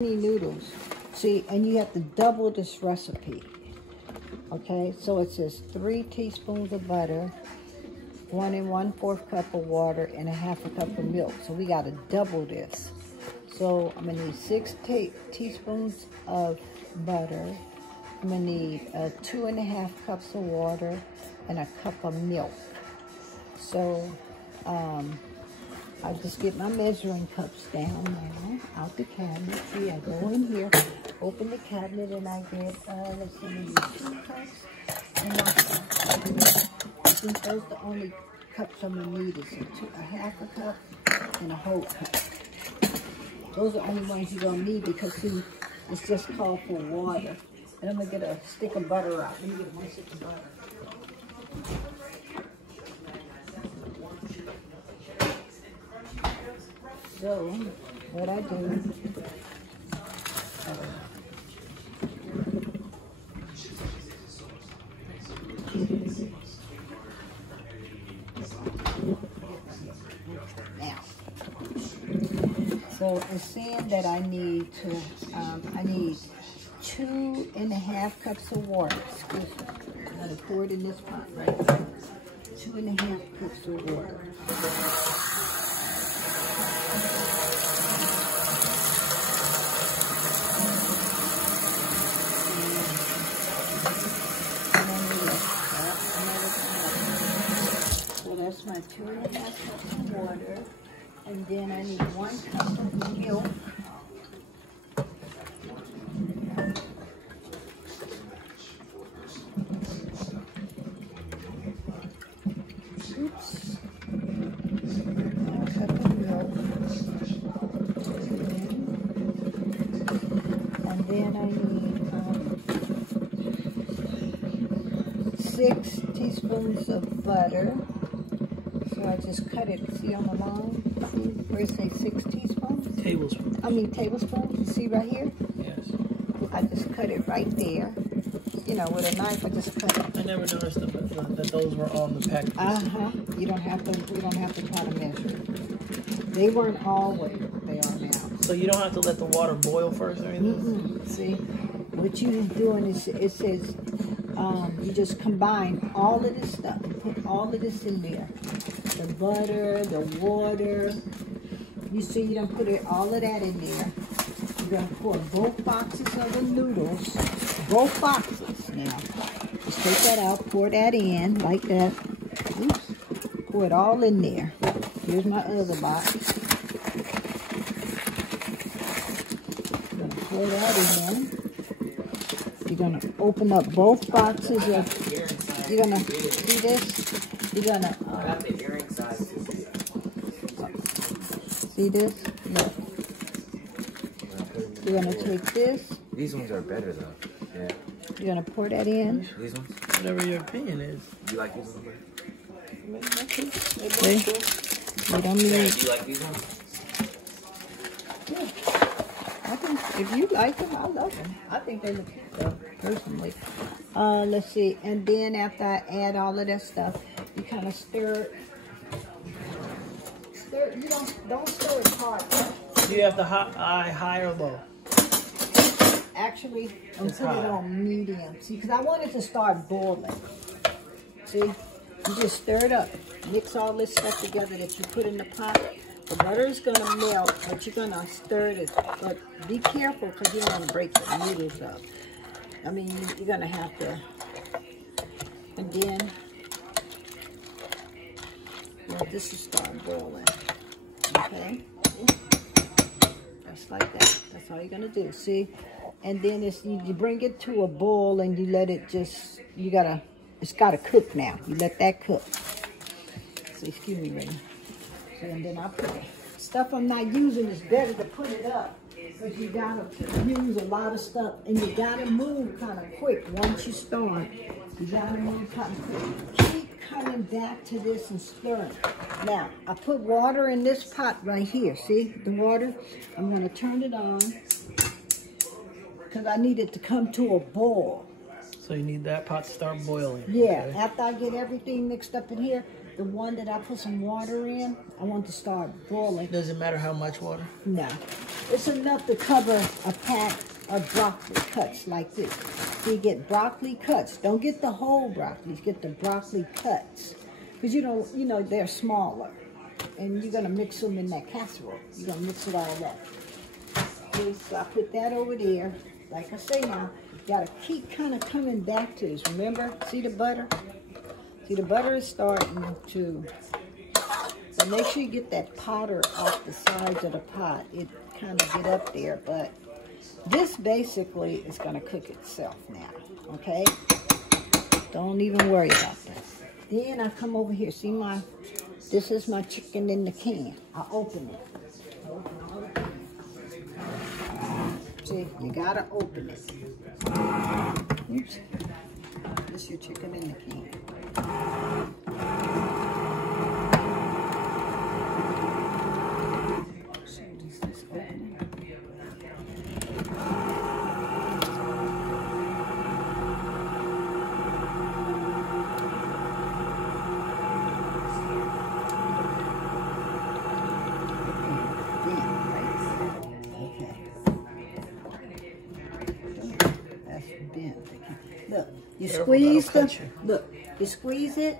Noodles. See, and you have to double this recipe. Okay, so it says 3 teaspoons of butter, 1 1/4 cup of water, and 1/2 cup of milk. So we got to double this. So I'm gonna need 6 teaspoons of butter. I'm gonna need 2 1/2 cups of water and 1 cup of milk. So I just get my measuring cups down now out the cabinet. See, I go in here, open the cabinet, and I get, let's see, maybe 2 cups and 1 cup. I think those are the only cups I'm gonna need is 1/2 cup and a whole cup. Those are the only ones you're gonna need because see, it's just called for water. And I'm gonna get a stick of butter out. Let me get 1 stick of butter. So, what I do, now, so it's saying that I need to, I need 2 1/2 cups of water. Excuse me. I'm gonna pour it in this pot right now. 2 1/2 cups of water. So that's my 2 1/2 cups of water, and then I need 1 cup of milk. Oops. 1 cup of milk. And then I need 6 teaspoons of butter. So I just cut it, see on the line? See where it says 6 teaspoons? Tablespoons. I mean tablespoons, you see right here? Yes. I just cut it right there. You know, with a knife, I just cut it. I never noticed that those were on the package. You don't have to try to measure it. They weren't always what they are now. So you don't have to let the water boil first or anything? See, what you're doing is, it says, you just combine all of this stuff, put all of this in there. The butter, the water. You see, you don't put all of that in there. You're gonna pour both boxes of the noodles, both boxes now. Just take that out, pour that in like that. Oops. Pour it all in there. Here's my other box. I'm gonna pour that in. You're gonna open up both boxes of, you're gonna see this? You're gonna, see this? Look. You're gonna take this. These ones are better though. Yeah. You're gonna pour that in. These ones? Whatever your opinion is. You like these ones better? See? You don't need. Yeah, do you like these ones? Yeah. I think if you like them, I love them. I think they look cute though, personally. Let's see. And then after I add all of that stuff, you kind of stir it. Stir. You don't stir it hard. Do you have the high or low? Actually, I'm putting it on medium. See, because I want it to start boiling. See? You just stir it up. Mix all this stuff together that you put in the pot. The butter is going to melt, but you're going to stir it. But be careful because you don't want to break the noodles up. I mean, you're going to have to. And then, this will start boiling. Okay? Just like that. That's all you're going to do. See? And then you bring it to a boil and you let it just, it's got to cook now. You let that cook. So, excuse me, Ray. So, and then I put stuff I'm not using. It's better to put it up because you got to use a lot of stuff. And you got to move kind of quick once you start. You got to move kind of quick. Keep coming back to this and stirring. Now, I put water in this pot right here. See the water? I'm going to turn it on because I need it to come to a boil. So you need that pot to start boiling. Yeah, okay. After I get everything mixed up in here, the one that I put some water in, I want to start boiling. Does it matter how much water? No. It's enough to cover a pack of broccoli cuts like this. So you get broccoli cuts. Don't get the whole broccoli. Get the broccoli cuts. Because you know, they're smaller. And you're going to mix them in that casserole. You're going to mix it all up. Okay, so I put that over there. Like I say now, you got to keep kind of coming back to this. Remember? See the butter? See, the butter is starting to... So make sure you get that powder off the sides of the pot. It kind of get up there, but this basically is going to cook itself now, okay? Don't even worry about that. Then I come over here. See this is my chicken in the can. I open it. See, you got to open it. Oops. This is your chicken in the can. Look, you squeeze the, look, you squeeze it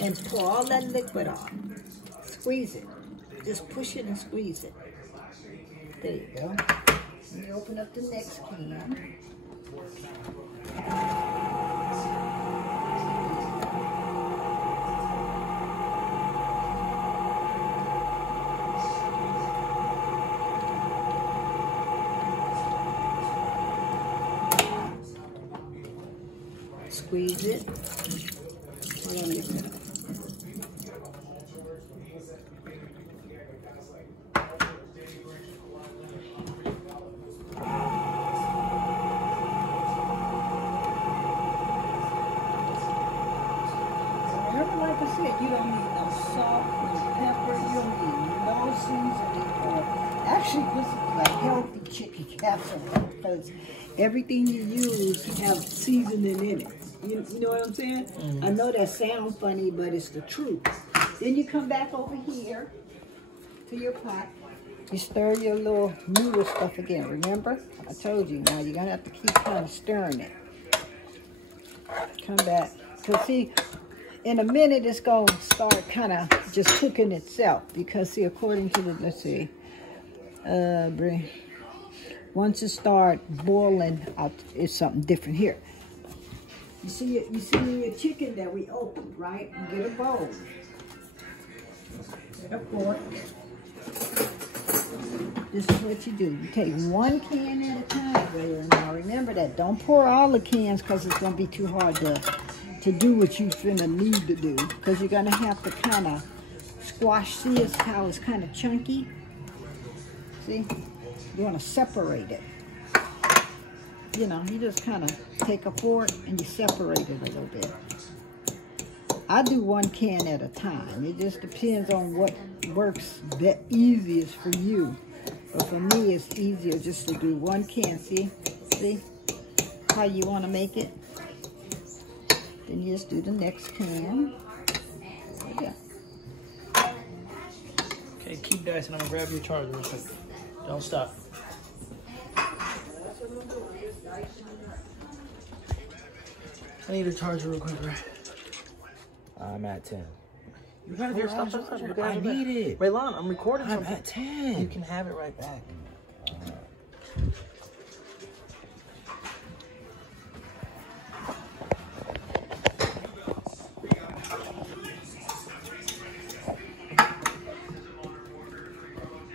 and pour all that liquid off. Squeeze it. Just push it and squeeze it. There you go. And you open up the next can. Squeeze it. Hold on a minute. Remember, like I said, you don't need no salt, no pepper, you don't need no seasoning. Actually, this is a healthy chicken casserole because everything you use have seasoning in it. You know what I'm saying? I know that sounds funny, but it's the truth. Then you come back over here to your pot. You stir your little noodle stuff again. Remember? I told you. Now you're going to have to keep kind of stirring it. Come back. Because see, in a minute it's going to start kind of just cooking itself. Because see, according to the, let's see. Once it starts boiling, it's something different here. You see your chicken that we opened, right? You get a bowl. Get a fork. This is what you do. You take one can at a time, Raylan. Now remember that. Don't pour all the cans because it's going to be too hard to do what you finna need to do. Because you're going to have to kind of squash. See how it's kind of chunky? See? You want to separate it. You know, you just kind of take a fork and you separate it a little bit. I do one can at a time. It just depends on what works the easiest for you. But for me, it's easier just to do one can. See? See how you want to make it? Then you just do the next can. Yeah. Okay, keep dicing. I'm going to grab your charger real quick. Don't stop. I need a charger real quick, right? I'm at 10. You gotta do stop. I need it. Raylon, I'm recording I'm something. at 10. You can have it right back.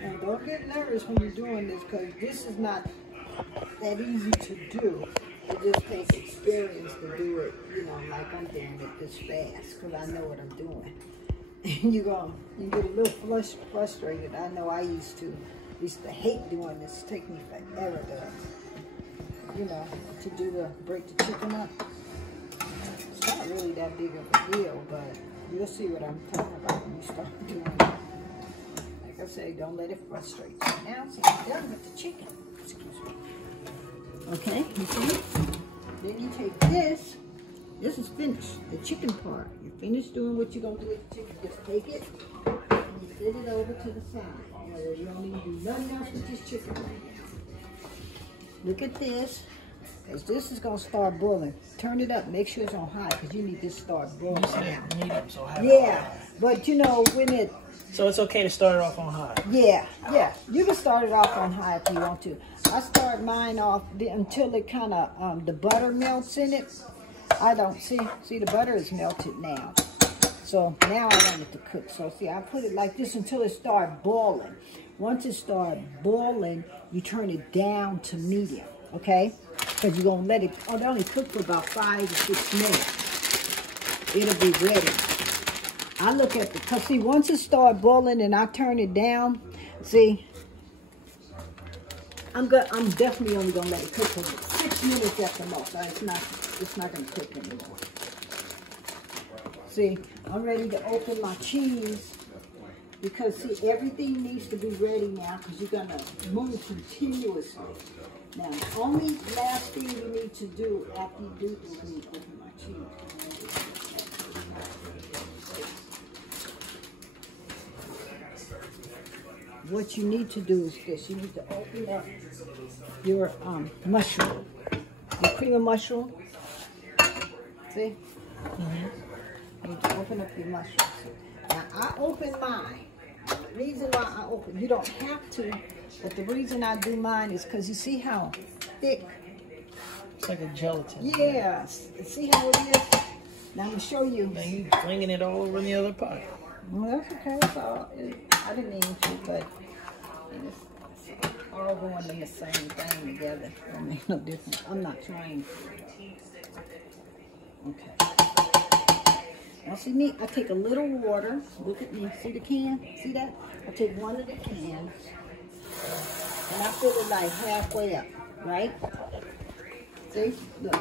Now don't get nervous when you're doing this because this is not that easy to do. It just takes experience to do it, you know, like I'm doing it this fast because I know what I'm doing. You get a little frustrated. I know I used to hate doing this. It take me forever to, you know, break the chicken up. It's not really that big of a deal, but you'll see what I'm talking about when you start doing it. Like I say, don't let it frustrate you. Now, see, I'm done with the chicken. Excuse me. Okay, you see? Then you take this. This is finished. The chicken part. You finish doing what you're gonna do with the chicken, just take it and you set it over to the side. You don't need to do nothing else with this chicken right now. Look at this, because this is gonna start boiling. Turn it up, make sure it's on high, because you need this to start boiling now. Medium, so high. Yeah, but you know, when it... So it's okay to start it off on high? Yeah, yeah. You can start it off on high if you want to. I start mine off until it kind of, the butter melts in it. I don't, see the butter is melted now. So now I want it to cook. So see, I put it like this until it starts boiling. Once it starts boiling, you turn it down to medium, okay? Because you're going to let it, it only cook for about 5 to 6 minutes. It'll be ready. I look at the, because see, once it starts boiling and I turn it down, see, I'm definitely only going to let it cook for 6 minutes at the most. It's not going to cook anymore. See, I'm ready to open my cheese because, see, everything needs to be ready now because you're going to move continuously. Now, the only last thing you need to do after you do this is open my cheese. What you need to do is this. You need to open up your mushroom, your cream of mushroom. See? You need to open up your mushroom. Now, I open mine. The reason why I open, you don't have to, but the reason I do mine is because you see how thick. It's like a gelatin. Yeah. See how it is? Now, I'm going to show you. Now you flinging it all over in the other pot. Well, that's okay. So I didn't mean to, but it's all going in the same thing together. It don't make no difference. I'm not trying. Okay. Now see me, I take a little water. Look at me. See the can? See that? I take one of the cans and I fill it like halfway up, right? See? Look.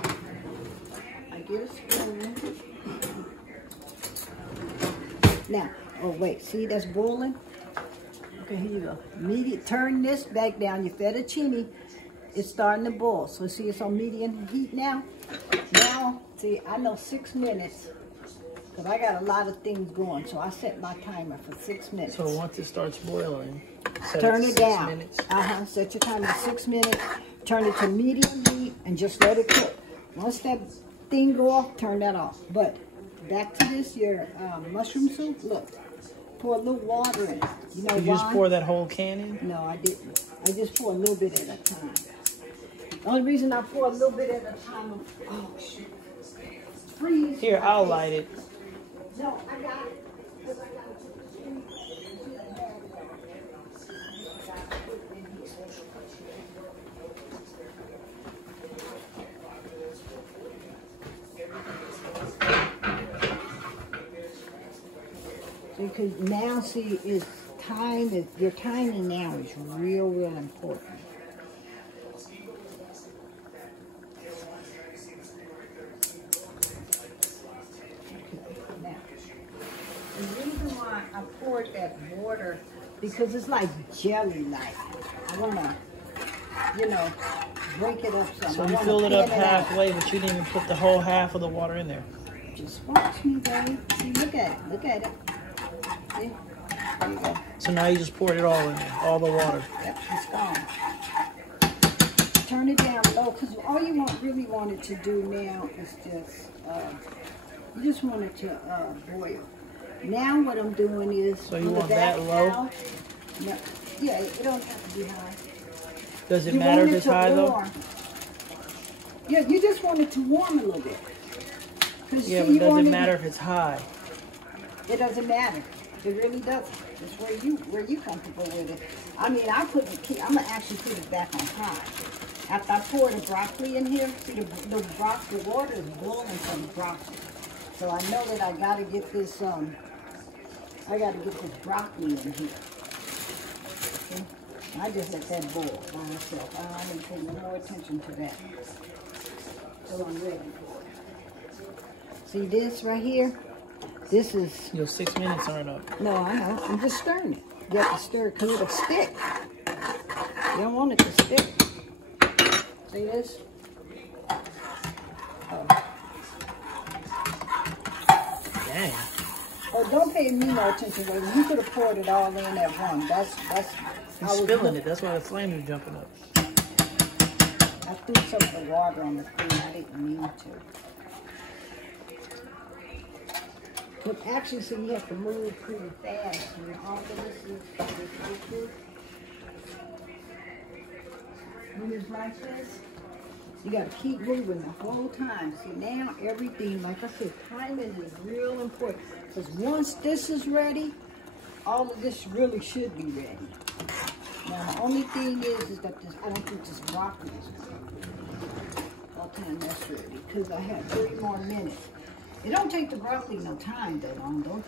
I get a spoon. Now, oh wait, see that's boiling? Okay, here you go. Turn this back down. Your fettuccine is starting to boil. So see it's on medium heat now? Now, see, I know 6 minutes because I got a lot of things going. So I set my timer for 6 minutes. So once it starts boiling, turn it down. 6 minutes. Set your timer for 6 minutes. Turn it to medium heat and just let it cook. Once that thing go off, turn that off. But back to this, your mushroom soup. Look, pour a little water in it. You know why? Did you just pour that whole can in? No, I didn't. I just pour a little bit at a time. The only reason I pour a little bit at a time, oh shoot, freeze. Here, I'll light it. No, I got it. Because now, see, your timing now is real important. Now, the reason why I poured that water, because it's like jelly-like. I want to, you know, break it up some. So you filled it up halfway, but you didn't even put the whole half of the water in there. Just watch me, baby. See, look at it. Look at it. See? There you go. So now you just poured it all in there, all the water. Yep, it's gone. Turn it down low, because all you really want it to do now is just, you just want it to boil. Now what I'm doing is, so you want that low? No, yeah, it don't have to be high. Does it matter if it's high though? Yeah, you just want it to warm a little bit. Yeah, but does it matter if it's high? It doesn't matter. It really doesn't. It's where you comfortable with it. I mean, I'm gonna actually put it back on high. After I pour the broccoli in here, see the water is boiling from the broccoli. So I know that I gotta get this broccoli in here. Okay? I just let that boil by myself. I didn't pay no more attention to that. So I'm ready for it. See this right here? This is... Your 6 minutes aren't up. No, I know. I'm just stirring it. You have to stir it because it'll stick. You don't want it to stick. See this? Oh. Dang. Oh, don't pay me no attention, baby. You could have poured it all in at once. That's. You're spilling it. That's why the flame is jumping up. I threw some of the water on the thing. I didn't mean to. But actually, so you have to move pretty fast. And all of this is liquid. When it's like this, you got to keep moving the whole time. See, now everything, like I said, timing is real important. Because once this is ready, all of this really should be ready. Now, the only thing is that this, I don't think this broccoli is ready. I'll tell you that's ready. Because I have 3 more minutes. It don't take the broccoli no time, though, don't you?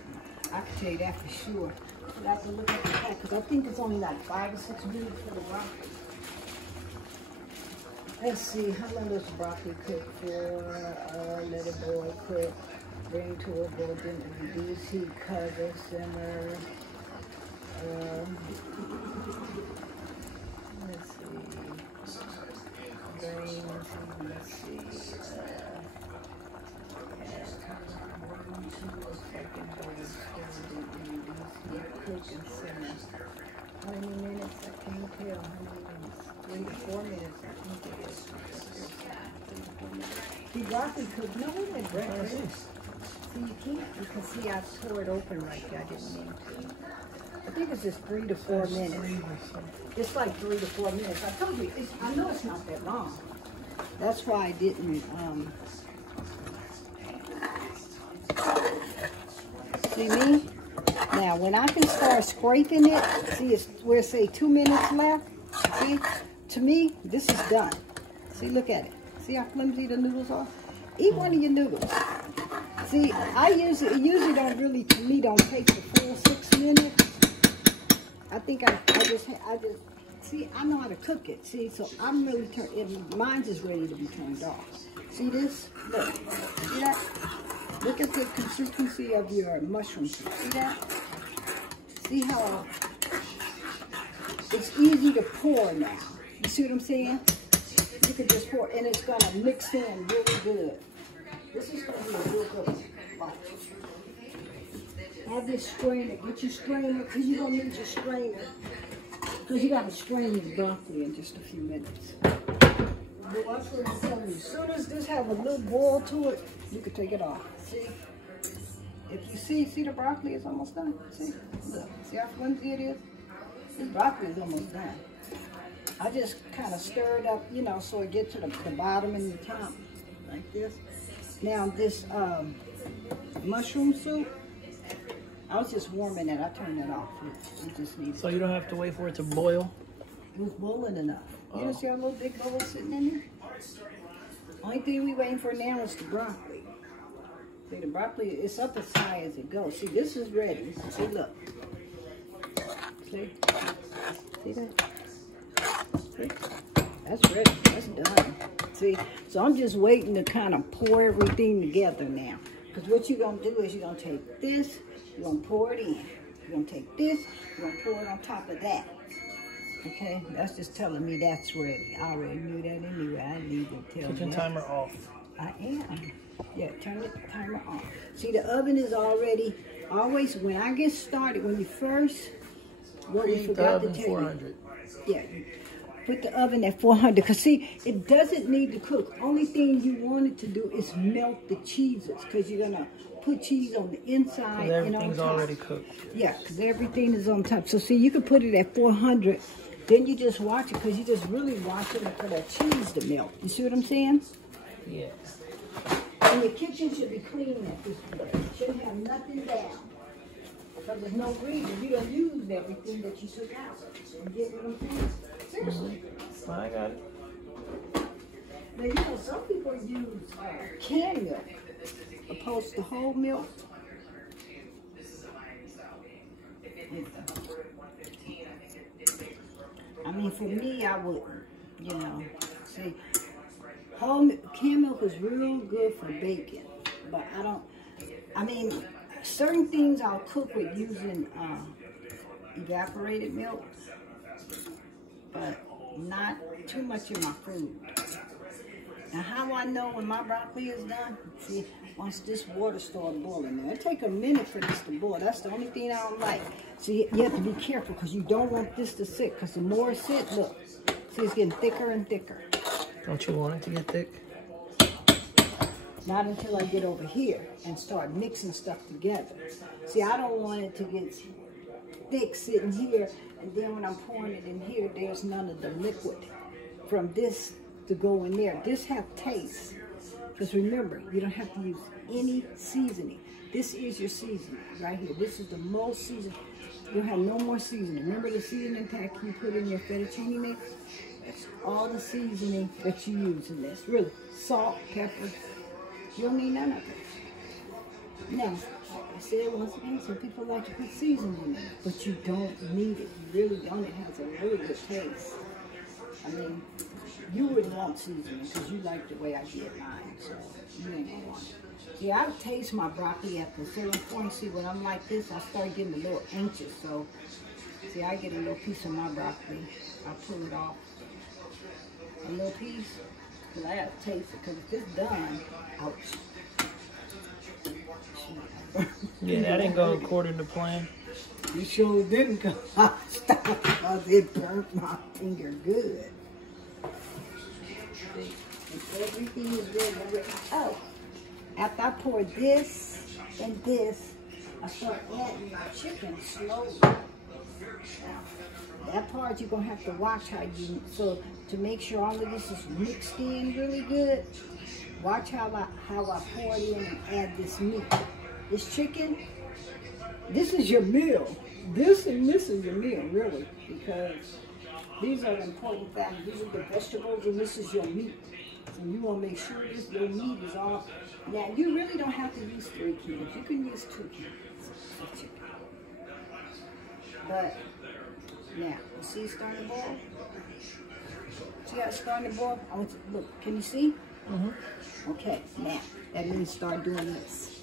I can tell you that for sure. But I have to look at the pack, because I think it's only like 5 or 6 minutes for the broccoli. Let's see, how long does the broccoli cook for? Let it boil, cook, bring to a boil, then reduce heat, cover, simmer. Let's see, drain, let's see, cook and simmer. How many minutes? I can't tell. How many minutes? 3 to 4 minutes, I think it is. 3 to 4 minutes. The broccoli cooked. No, wait a minute, breakfast. See, you can't. You can see I tore it open right there. I didn't mean to. I think it's just 3 to 4 minutes. It's like 3 to 4 minutes. I told you, I know it's not that long. That's why I didn't, see me? Now, when I can start scraping it, see, it's where say 2 minutes left. See, to me, this is done. See, look at it. See how flimsy the noodles are? Eat one of your noodles. See, it usually don't really, to me, don't take the full 6 minutes. I think I just, see, I know how to cook it. See, so I'm really mine's is ready to be turned off. See this? Look, see that? Look at the consistency of your mushrooms. See that? See how it's easy to pour now. You see what I'm saying? You can just pour, and it's gonna mix in really good. This is gonna be a real good one. Watch. Have this strainer. Get your strainer, because you're gonna need your strainer. Because you gotta strain your broccoli in just a few minutes. But watch what I'm telling you. As soon as this have a little boil to it, you can take it off. See? If you see the broccoli is almost done. See? Look. See how flimsy it is? This broccoli is almost done. I just kind of stir it up, you know, so it gets to the bottom and the top, like this. Now this mushroom soup, I was just warming it. I turned it off. It just needs. So you don't have to wait for it to boil? It was boiling enough. You don't see our little big bowl sitting in here? Only thing we waiting for now is the broccoli. See, the broccoli, it's up as high as it goes. See, this is ready. See, look. See? See that? See? That's ready. That's done. See? So I'm just waiting to kind of pour everything together now. Because what you're going to do is you're going to take this, you're going to pour it in. You're going to take this, you're going to pour it on top of that. Okay? That's just telling me that's ready. I already knew that anyway. I need to tell you. Kitchen timer off. I am. Yeah, turn the timer off. See, the oven is already, always, when I get started, when you first, what we forgot to tell 400. You. Yeah. Put the oven at 400, because see, it doesn't need to cook. Only thing you want it to do is melt the cheeses, because you're going to put cheese on the inside and on top. Everything's already cooked. Yeah, because everything is on top. So see, you can put it at 400, then you just watch it, because you just really watching it for that cheese to melt. You see what I'm saying? Yeah. And your kitchen should be clean at this point. You shouldn't have nothing down. Because there's no reason. You don't use everything that you took out. You get what I'm saying? Seriously. I got it. Now, you know, some people use canned milk opposed to whole milk. I mean, for me, I wouldn't, you know. See, canned milk is real good for bacon, but I mean, certain things I'll cook with using evaporated milk, but not too much in my food. Now, how I know when my broccoli is done? See, once this water starts boiling, now it take a minute for this to boil. That's the only thing I don't like. See, you have to be careful because you don't want this to sit. Because the more it sits, look, see, it's getting thicker and thicker. Don't you want it to get thick? Not until I get over here and start mixing stuff together. See, I don't want it to get thick sitting here, and then when I'm pouring it in here, there's none of the liquid from this to go in there. This have taste. Because remember, you don't have to use any seasoning. This is your seasoning right here. This is the most seasoning. You'll have no more seasoning. Remember the seasoning pack you put in your fettuccine mix? That's all the seasoning that you use in this. Really, salt, pepper. You don't need none of it. Now, like I said once again, some people like to put seasoning in it, but you don't need it. You really don't. It has a really good taste. I mean, you wouldn't want seasoning because you like the way I did mine, so you ain't gonna want it. See, I taste my broccoli at the certain point. See, when I'm like this, I start getting a little anxious. So, see, I get a little piece of my broccoli. I pull it off. A little piece. Because I have to taste it. Because if it's done, ouch. Yeah, that didn't go according to plan. You sure didn't go. Because it burnt my finger good. And everything is ready. Oh, after I pour this and this, I start adding my chicken slowly. Now, that part you're going to have to watch how you, so to make sure all of this is mixed in really good, watch how I pour it in and add this meat. This chicken, this is your meal. This and this is your meal, really, because these are the important factors. These are the vegetables and this is your meat. So you want to make sure this your meat is all. Now, you really don't have to use 3 cubes. You can use 2 cubes of chicken. But, now, you see it's starting to boil? See how it's starting to boil? I want you, look, can you see? Mm-hmm. Okay, now, that means start doing this.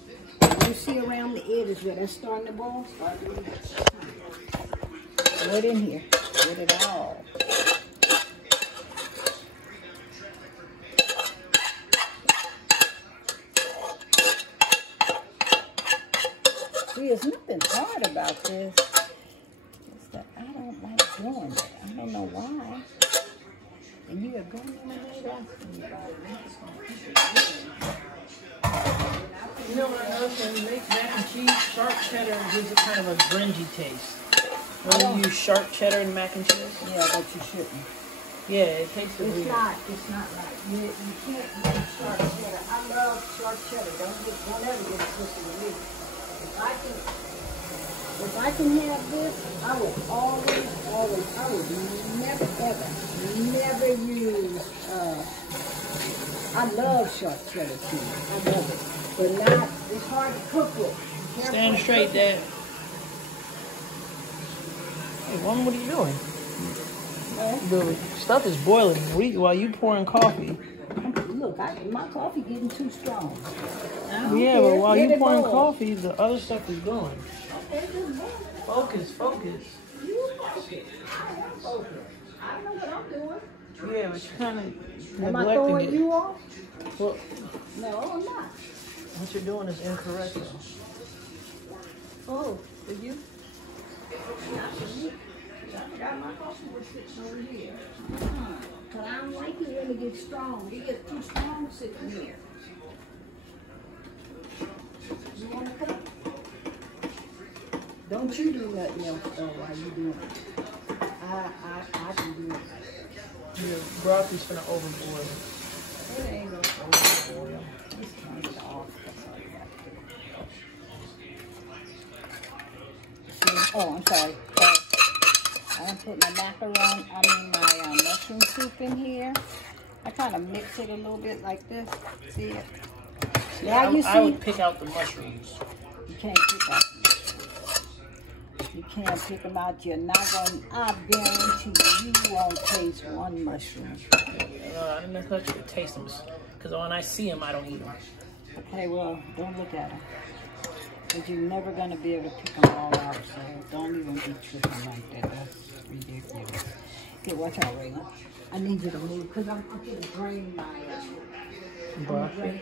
You see around the edges where that's starting to boil? Start doing this. Throw it in here. Get it all. See, there's nothing hard about this. It's that I don't like doing it. I don't know why. And you are going in there asking me about it. You know what I noticed when you make mac and cheese, sharp cheddar gives it kind of a grungy taste. When you use sharp cheddar in mac and cheese? Yeah, but you shouldn't. Yeah, it tastes weird. It's not right. You can't use sharp cheddar. I love sharp cheddar. Don't ever get it twisted with me. If I can have this, I would I would never use, I love sharp cheddar cheese. I love it. But not, it's hard to cook with. Stand straight, Dad. Hey, Woman, what are you doing? The stuff is boiling while you pouring coffee. Look, my coffee getting too strong. Yeah, but while you pouring coffee, the other stuff is going. Okay, just focus. You focus. I am focused. I know what I'm doing. Yeah, but you're kind of Am I throwing you off? Well, no, I'm not. What you're doing is incorrect, though. Oh, for you? Not for me. I got my coffee sitting over here. But I don't like it when it gets strong. It gets too strong sitting here. You want to cook? Don't you do nothing else though while you doing it. I can do it. Your broccoli's gonna overboil. It ain't gonna overboil. Just turn it off. That's all you have to do. See? Oh, I'm sorry. I put my my mushroom soup in here. I kind of mix it a little bit like this. See it? Yeah, I would pick out the mushrooms. You can't pick out the mushrooms. You can't pick them out. You're not going to, I guarantee you won't taste one mushroom. I didn't let you taste them. Because when I see them, I don't eat them. Okay, well, don't look at them. Because you're never going to be able to pick them all out. So don't even be tripping like that. That's ridiculous. Okay, watch out, Raylan. I need you to move because I'm going to drain my Broccoli.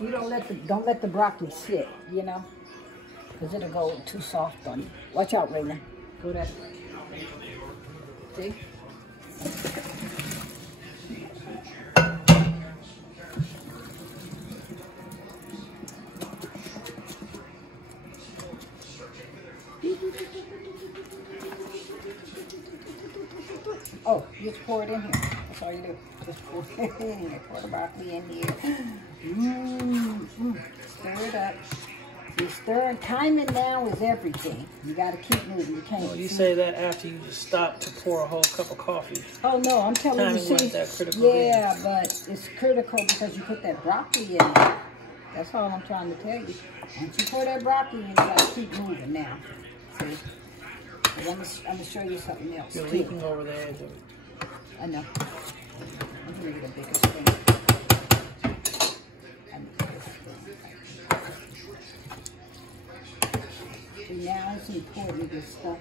You don't let the broccoli sit, you know, because it'll go too soft on you. Watch out, Raymond. Go there. See? Oh, just pour it in here. That's all you do. Just pour it in here. Pour the broccoli in here. Stir it up. You stir, timing now is everything. You got to keep moving. You can't. Well, you say that after you stop to pour a whole cup of coffee. Oh no, I'm telling Timing you. wasn't that critical. Yeah, but it's critical because you put that broccoli in there. That's all I'm trying to tell you. Once you pour that broccoli in, you got to keep moving now. See? I'm gonna show you something else. You're too. leaking over there. I know. I'm gonna get a bigger spoon. See, now it's important to get stuff.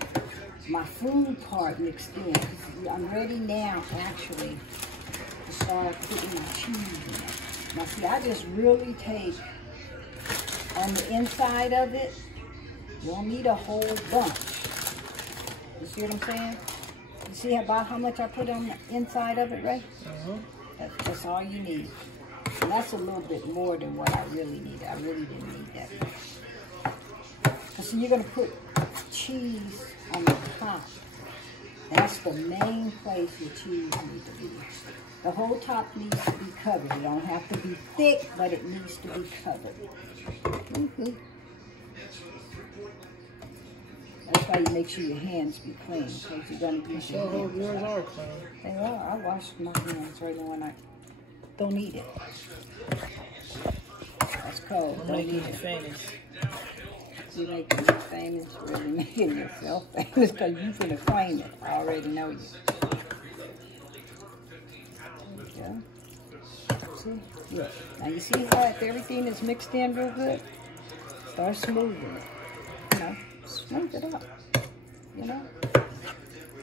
My food part mixed in. I'm ready now, actually, to start putting my cheese in it. Now, see, I just really take on the inside of it. You don't need a whole bunch. You see what I'm saying? You see about how much I put on the inside of it, right? That's all you need. And that's a little bit more than what I really need. I really didn't need that much. So you're going to put cheese on the top. That's the main place your cheese needs to be. The whole top needs to be covered. It don't have to be thick, but it needs to be covered. That's why you make sure your hands be clean, because you're going to use your hands. Yours are clean. They are. I wash my hands right now when I don't eat it. That's cold. I'm Don't making eat you it. famous. You making me famous, really making yourself famous, because you finna claim it. I already know you. There we go. See? Look. Now you see how if everything is mixed in real good? Start smoothing it. You know? Smooth it up, you know?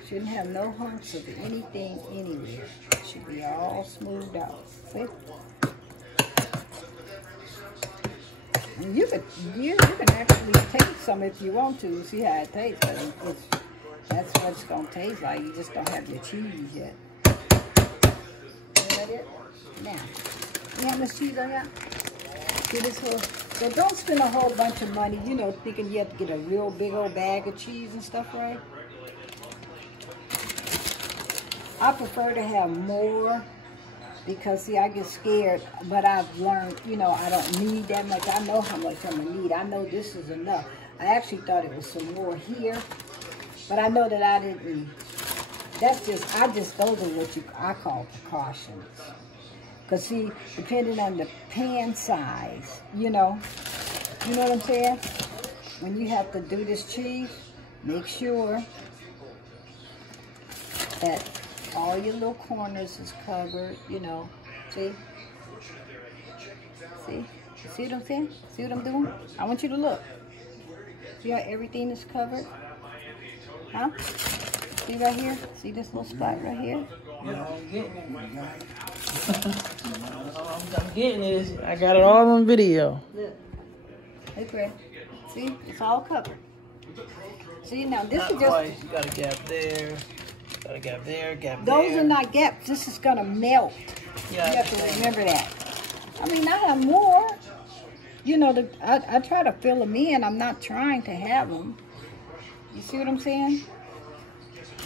Shouldn't have no hunks of anything anywhere. Should be all smoothed out. See? And you can actually taste some if you want to. See how it tastes. But that's what it's gonna taste like. You just don't have your cheese yet. Is that it? Now, you how much cheese I got? See this whole. So don't spend a whole bunch of money, you know, thinking you have to get a real big old bag of cheese and stuff, right? I prefer to have more because, see, I get scared, but I've learned, you know, I don't need that much. I know how much I'm going to need. I know this is enough. I actually thought it was some more here, but I know that I didn't. That's just, those are what I call precautions. Because, see, depending on the pan size, you know what I'm saying? When you have to do this cheese, make sure that all your little corners is covered, you know. See? See? See what I'm saying? See what I'm doing? I want you to look. See how everything is covered? Huh? See right here? See this little spot right here? Yeah, I'm getting it. I'm getting it. I got it all on video. Look. Look, Ray. See? It's all covered. See, now this is just... Twice. You got a gap there. Got a gap there, gap Those there. are not gaps. This is going to melt. Yeah, You have to remember that. I mean, I have more. You know, I try to fill them in. I'm not trying to have them. You see what I'm saying?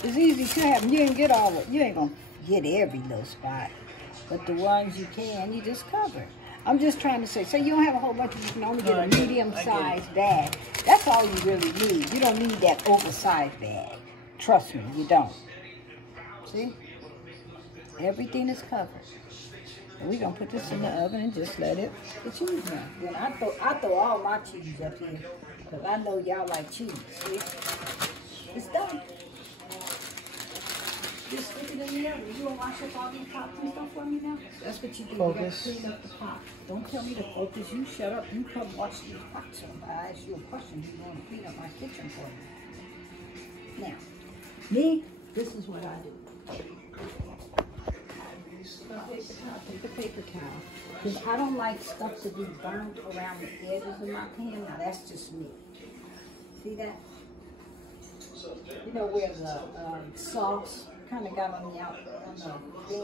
It's easy to have them. You ain't get all of it. You ain't going to get every little spot. But the ones you can, you just cover. I'm just trying to say you don't have a whole bunch of, you can only get a medium-sized bag. That's all you really need. You don't need that oversized bag. Trust me, you don't. See? Everything is covered. And we're going to put this in the oven and just let it the cheese now. Then I throw all my cheese up here because I know y'all like cheese. See? It's done. Just stick it in the oven. You want to wash up all these pots and stuff for me now? That's what you do. Focus. You got to clean up the pot. Don't tell me to focus. You shut up. You come wash these pots up. I ask you a question. You want to clean up my kitchen for you. Now, me, This is what I do. Take a paper towel. Because I don't like stuff to be burnt around the edges of my pan. Now that's just me. See that? You know where the sauce kind of got on the